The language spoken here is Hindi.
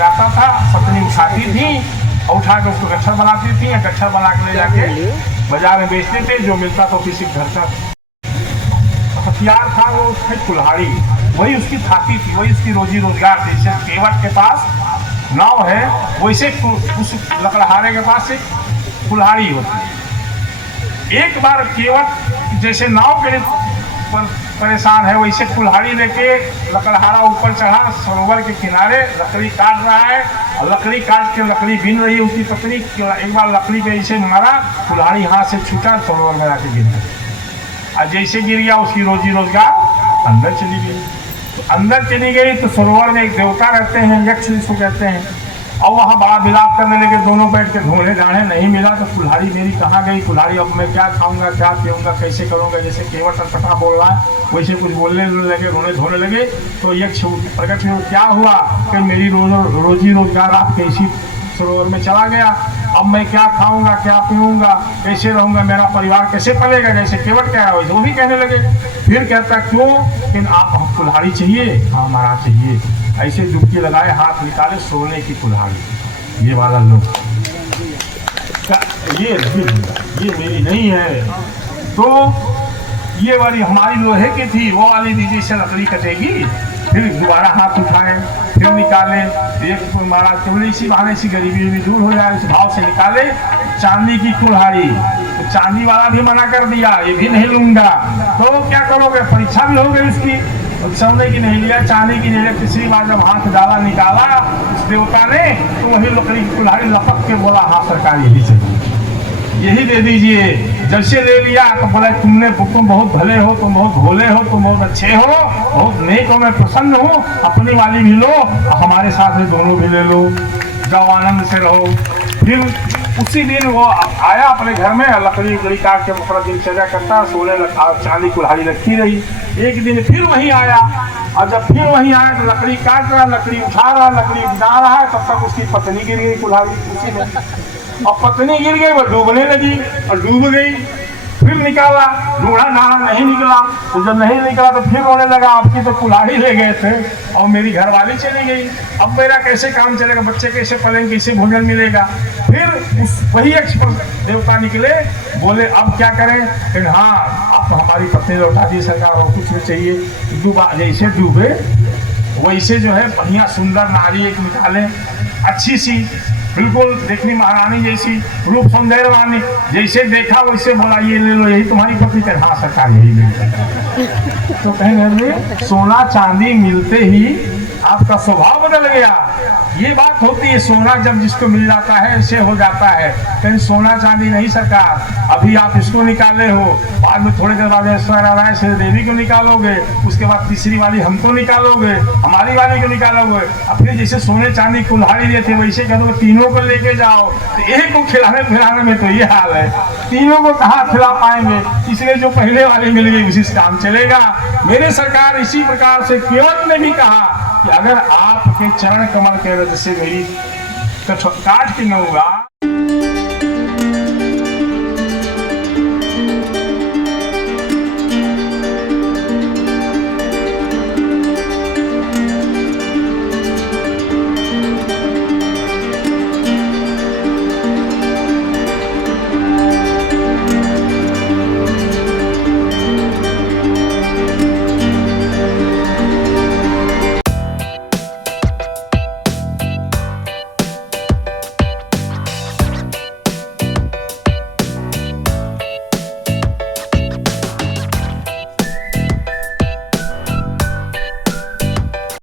गिराता था, पत्नी उठाती थी और उठा के उसको गट्ठर बनाती थी, गट्ठर बना के ले जाके बाजार में बेचते थे। जो मिलता तो किसी घर का हथियार था वो उसकी कुल्हाड़ी, वही उसकी थाती थी, वही उसकी रोजी रोजगार थी। जैसे केवट के पास नाव है, वैसे उस लकड़हारे के पास एक कुल्हाड़ी होती है। एक बार केवट जैसे नाव के परेशान है, वैसे कुल्हाड़ी लेके लकड़हारा ऊपर चढ़ा, सरोवर के किनारे लकड़ी काट रहा है, और लकड़ी काट के लकड़ी बीन रही है उसकी पत्नी। एक बार लकड़ी पे ऐसे मारा, कुल्हाड़ी हाथ से छूटा, सरोवर में आके गिर गया। और जैसे गिर गया उसकी रोजी रोजगार अंदर चली गई। तो अंदर चली गई तो सरोवर में एक देवता रहते हैं, यक्ष जिसको कहते हैं, और वहाँ बड़ा विलाप करने लगे। दोनों बैठ के ढूंढे ढांढे, नहीं मिला। तो कुल्हाड़ी मेरी कहाँ गई? कुल्हाड़ी अब मैं क्या खाऊंगा, क्या पीऊंगा, कैसे करूंगा? जैसे केवट टटपटा बोल रहा है वैसे कुछ बोलने लगे, रोने धोने लगे। तो यक्ष प्रकट हुआ, क्या हुआ? कि मेरी रोजी रोजगार आपके इसी सरोवर में चला गया। अब मैं क्या खाऊंगा, क्या पीऊंगा, कैसे रहूंगा, मेरा परिवार कैसे पलेगा? जैसे केवट कह रहा है वो भी कहने लगे। फिर कहता क्यों? कि आप कुल्हाड़ी चाहिए? हाँ महाराज चाहिए। ऐसे डुबकी लगाए, हाथ निकाले, सोने की कुल्हाड़ी। ये वाला लो, ये मेरी नहीं है। तो ये वाली हमारी लोहे की थी, वो वाली दीजिए, से लकड़ी कटेगी। फिर दोबारा हाथ उठाए, फिर निकाले, एक महाराज केवल इसी बहाने इसी गरीबी में दूर हो जाए, इस भाव से निकाले चांदी की कुल्हाड़ी। तो चांदी वाला भी मना कर दिया, ये भी नहीं लूंगा। तो क्या करोगे? परीक्षा भी हो गई इसकी। सोने की नहीं लिया, चांदी की नहीं लिया। तीसरी बार जब हाथ डाला, निकाला उस देवता ने, तो वही लकड़ी की कुल्हाड़ी लपक के बोला, हाँ सरकार यही चाहिए, यही दे दीजिए। जब से ले लिया तो बोला, तुम बहुत भले हो, तुम बहुत भोले हो, तुम बहुत अच्छे हो, बहुत नेक हो, मैं प्रसन्न हूँ। अपनी वाली भी लो, हमारे साथ में दोनों भी ले लो, जाओ आनंद से रहो। फिर उसी दिन वो आया अपने घर में, लकड़ी उकड़ी काट के अपना दिनचर्या करता, सोने चांदी कुल्हाड़ी रखी रही। एक दिन फिर वहीं आया, और जब फिर वहीं आया तो लकड़ी काट रहा, लकड़ी उठा रहा, लकड़ी गिरा रहा है, तब तक उसकी पत्नी गिर गई कुल्हाड़ी उसी में। और पत्नी गिर गई, वो डूबने लगी और डूब गई। फिर निकाला, ढूंढा ढांढा, नहीं निकला। तो जब नहीं निकला तो फिर रोने लगा, आपकी तो कुल्हाड़ी ले गए थे और मेरी घरवाली चली गई, अब मेरा कैसे काम चलेगा, बच्चे कैसे पलेंगे, कैसे भोजन मिलेगा? फिर वही देवता निकले, बोले अब क्या करें? फिर हाँ, आप हमारी पत्नी लौटा दी सरकार, और कुछ नहीं चाहिए। डूबा, जैसे डूबे वैसे जो है बढ़िया सुंदर नारी एक निकाले, अच्छी सी, बिल्कुल देखनी महारानी जैसी, रूप सौंदर्यवानी। जैसे देखा वैसे बोला, ये ले लो, यही तुम्हारी पत्नी? कर हाँ सरकार यही ले। तो कहने लगे, सोना चांदी मिलते ही आपका स्वभाव बदल गया। ये बात होती है, सोना जब जिसको मिल जाता है ऐसे हो जाता है। कहीं सोना चांदी नहीं सरकार, अभी आप इसको निकाले हो, बाद में थोड़ी देर बाद ऐश्वर्या राय से देवी को निकालोगे, उसके बाद तीसरी वाली हमको निकालोगे, हमारी वाली को निकालोगे। अब फिर जैसे सोने चांदी कुल्हाड़ी देते वैसे कह दो तीनों को लेके जाओ। तो एक को खिलाने पिलाने में तो ये हाल है, तीनों को कहाँ खिला पाएंगे? इसलिए जो पहले वाली मिल गई उसी से काम चलेगा। मेरे सरकार इसी प्रकार से केवट ने भी कहा कि अगर आपके चरण कमल के वजह से मेरी काट के न होगा।